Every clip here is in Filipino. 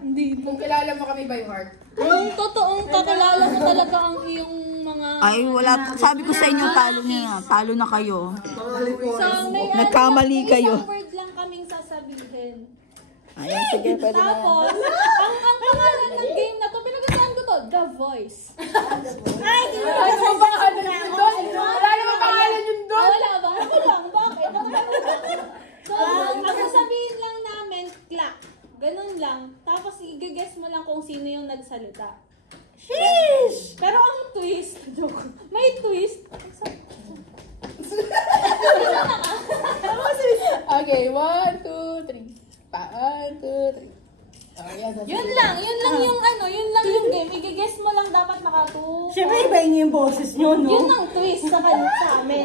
Hindi. Kung kilala mo kami by heart. Ang totoong kakilala mo talaga ang iyong mga... Ay, wala. Sabi ko sa inyo, talo na. Talo na kayo. So, may Nagkamali kayo. isang word lang kaming sasabihin. Ayan, sige, pwede na. Tapos, ang pangalan ng game na to, pinagandaan ko to, The Voice. Ay, ano ba pangalan yun doon? Wala naman pangalan yun doon. Wala ba? Ako lang, bakit? So, ang sasabihin lang namin, clap. Ganun lang. Tapos, i-guess mo lang kung sino yung nagsalita. Sheesh! Pero ang twist, joke. May twist. Okay, 1, 2, 3. 1, 2, 3. Oh, Yun lang yung ano, yun lang yung game. I-guess mo lang dapat naka-2. Siyempre, iba yung boses nyo, no? Yun ang twist sa amin.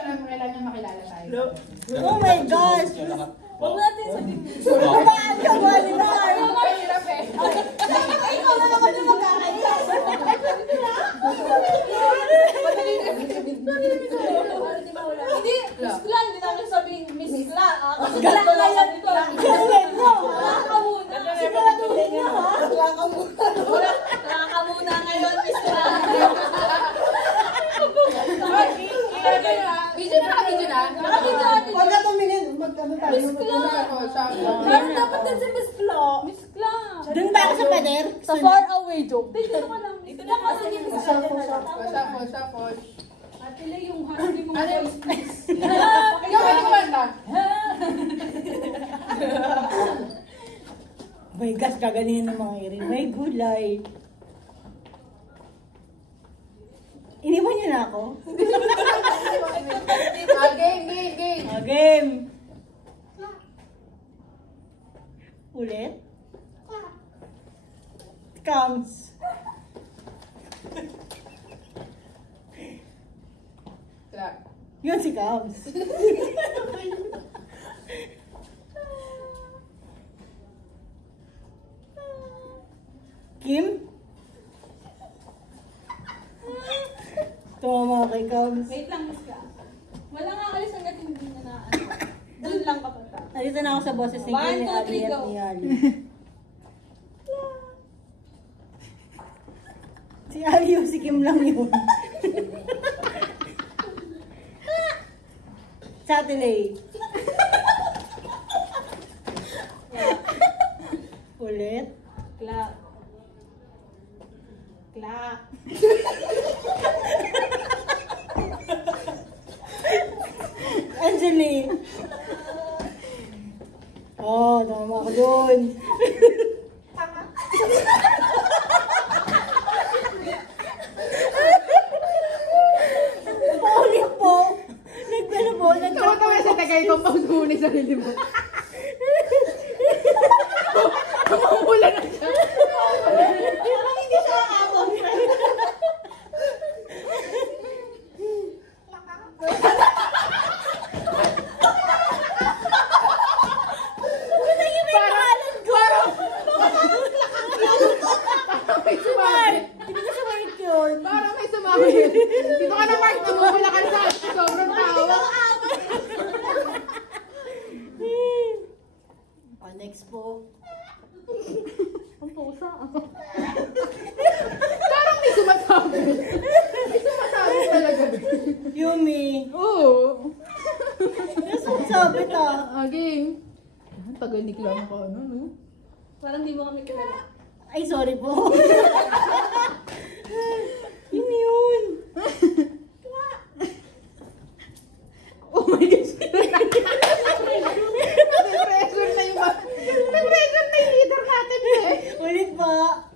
Kailangan nyo makilala tayo. Oh my gosh! Huwag natin sabihin. Babaan ka ba, Linar? Mahirap eh. Ay, ikaw na naman yung magkakaya. Hindi, Miss Kla, hindi namin sabihin Miss Kla. Kasi Kla Kla yan. dito. Galing mo, Wala ka muna. siguraduhin nyo, ha? Wala ka muna ngayon, Miss Kla. Video na. Nakabidyo natin. Huwag na tumingin. Magkano tayo? Miss Kla. Meron dapat din si Miss Kla. Miss Kla. Doon ba ako sa pader? Sa far away joke. Dito ka lang. Dito lang kasi dito sa Shuffle. Ate Le, yung husky mong voice, please. Yung ano kumanta? My gosh, kaganihin ng mga iring. May gulay. Iniwan niyo na ako? Game. Game. Ulit? Comes. Clap. Yun si Comes. Kim? Tama kay Comes. Wait lang, Miss Kla. Wala nga alis hanggat hindi na ano. Doon lang kapunta. Nandito na ako sa boses ni 1, Kim, ni 2, 3, Ali at go. ni Ali. Si Ali yung si Kim lang yun. Saturday. Ulit. Clap. Clap. Angeli. Oh, tama ako dun. Paulit po. Nagpano po. Tawa-tawa sa tagay kong pag-huni sa sarili mo. Kumula na siya. Parang hindi siya kakabang. May sumabit. Hindi ko siya mark yun. Parang may sumabit. Dito ka na, Mark. Tumumula ka sa sobrang tawa. Oh, next po. Ang pusa. Parang may sumasabit. May sumasabit talaga. Yumi. Oo. Sabi ta. Game. Tagal ni Clam ka, ano, no? Parang di mo kami kilala. Ay, sorry po. Yun yun. Oh my gosh. Nag-pressure na yung nag-pressure na yung leader natin eh. Ulit pa.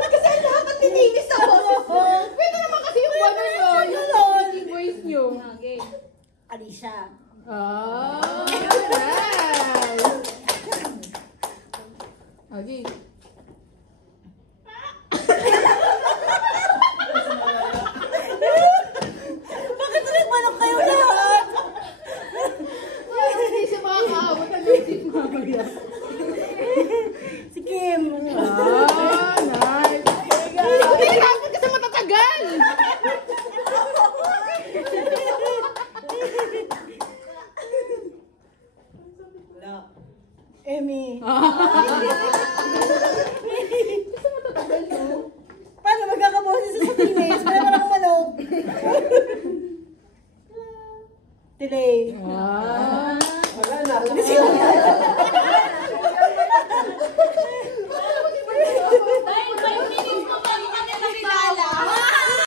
Kasi lahat ang tininis sa boses. Pwede naman kasi yung ano nyo, yung voice nyo. Okay. Alicia. Ah, nice. Okay. Bakit nagmanok kayo lahat? Hindi siya makakaabot ang isip mamaya. Si Kim. Ah, nice. Nahirapan ka sa matatagal. Emi. Paano magkakaboses sa tinis? Wala ka lang manok. Delay. Wala na.